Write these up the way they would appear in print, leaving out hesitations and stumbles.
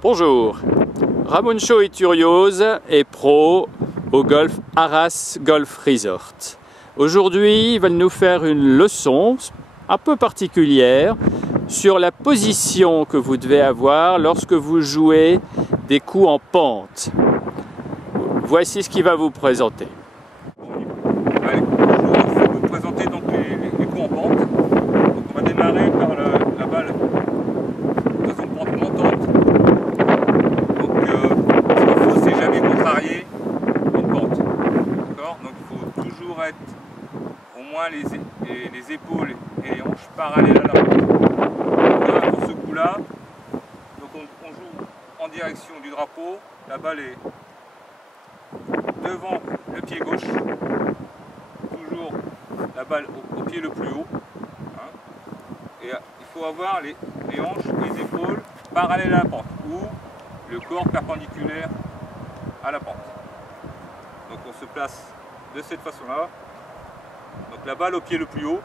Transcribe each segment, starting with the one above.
Bonjour, Ramuncho Iturioz est pro au golf Arras Golf Resort. Aujourd'hui, il va nous faire une leçon un peu particulière sur la position que vous devez avoir lorsque vous jouez des coups en pente. Voici ce qu'il va vous présenter. Allez, je vais vous présenter donc les coups en pente. Donc on va démarrer par la balle de façon pente montante. Donc ce qu'il faut, c'est jamais contrarier une pente. D'accord? Donc il faut toujours être au moins les épaules et les hanches parallèles à la pente. Là, pour ce coup-là, donc on joue en direction du drapeau. La balle est devant le pied gauche, toujours la balle au pied le plus haut, hein. Et il faut avoir les hanches, les épaules parallèles à la pente ou le corps perpendiculaire à la pente. Donc on se place de cette façon-là, donc la balle au pied le plus haut,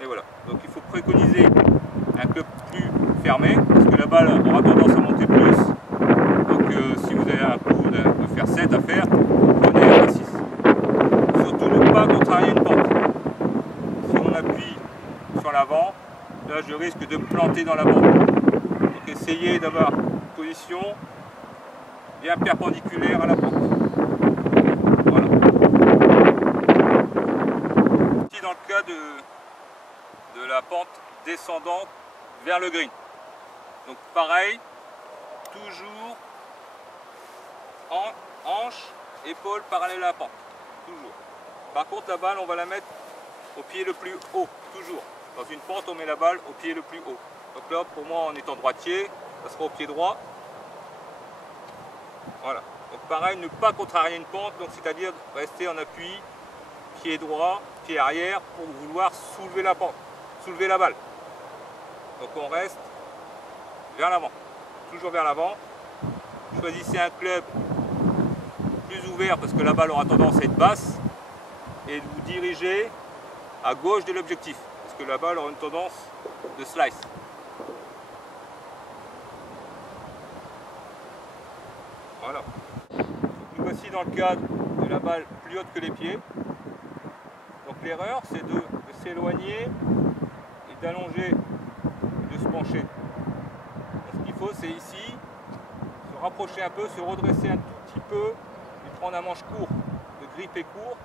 et voilà. Donc il faut préconiser un club plus fermé, parce que la balle aura tendance à monter plus. Donc si vous avez un coup de fer 7 à faire, prenez un fer 6. Surtout ne pas contrarier une pente. Si on appuie sur l'avant, là je risque de me planter dans la pente. Donc essayez d'avoir une position bien perpendiculaire à la pente. Voilà. Ici dans le cas de la pente descendante vers le green. Donc pareil, toujours hanche, épaule parallèle à la pente, toujours. Par contre la balle on va la mettre au pied le plus haut, toujours. Dans une pente on met la balle au pied le plus haut. Donc là pour moi en étant droitier, ça sera au pied droit. Voilà. Donc pareil, ne pas contrarier une pente, donc c'est-à-dire rester en appui, pied droit, pied arrière pour vouloir soulever la pente, soulever la balle. Donc on reste vers l'avant, toujours vers l'avant. Choisissez un club plus ouvert parce que la balle aura tendance à être basse et vous dirigez à gauche de l'objectif parce que la balle aura une tendance de slice. Voilà. Donc nous voici dans le cadre de la balle plus haute que les pieds. Donc l'erreur c'est de s'éloigner et d'allonger, de se pencher. Ce qu'il faut c'est ici se rapprocher un peu, se redresser un tout petit peu, et prendre un manche court, de gripper court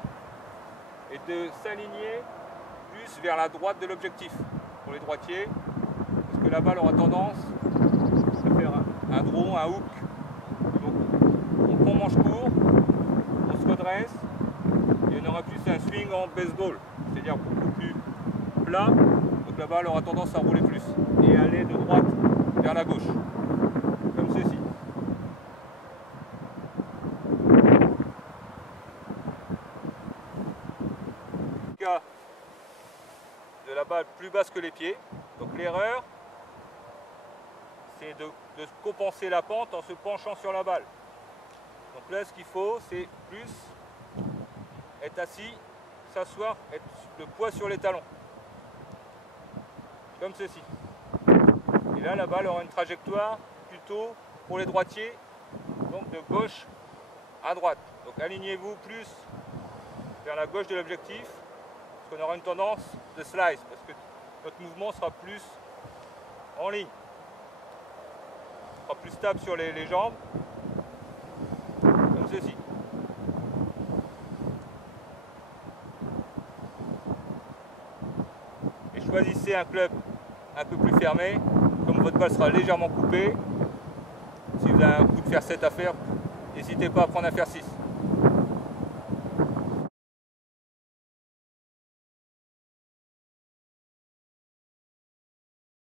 et de s'aligner plus vers la droite de l'objectif pour les droitiers parce que la balle aura tendance à faire un draw, un hook. Donc on prend manche court, on se redresse et on aura plus un swing en baseball, c'est-à-dire beaucoup plus plat, donc la balle aura tendance à rouler plus et aller de droite vers la gauche, comme ceci. De la balle plus basse que les pieds, donc l'erreur c'est de compenser la pente en se penchant sur la balle. Donc là ce qu'il faut c'est plus être assis, s'asseoir, être le poids sur les talons, comme ceci. Et là la balle aura une trajectoire plutôt pour les droitiers, donc de gauche à droite. Donc alignez-vous plus vers la gauche de l'objectif, parce qu'on aura une tendance de slice, parce que notre mouvement sera plus en ligne. On sera plus stable sur les jambes, comme ceci. Et choisissez un club un peu plus fermé, comme votre balle sera légèrement coupée. Si vous avez un coup de fer 7 à faire, n'hésitez pas à prendre un fer 6.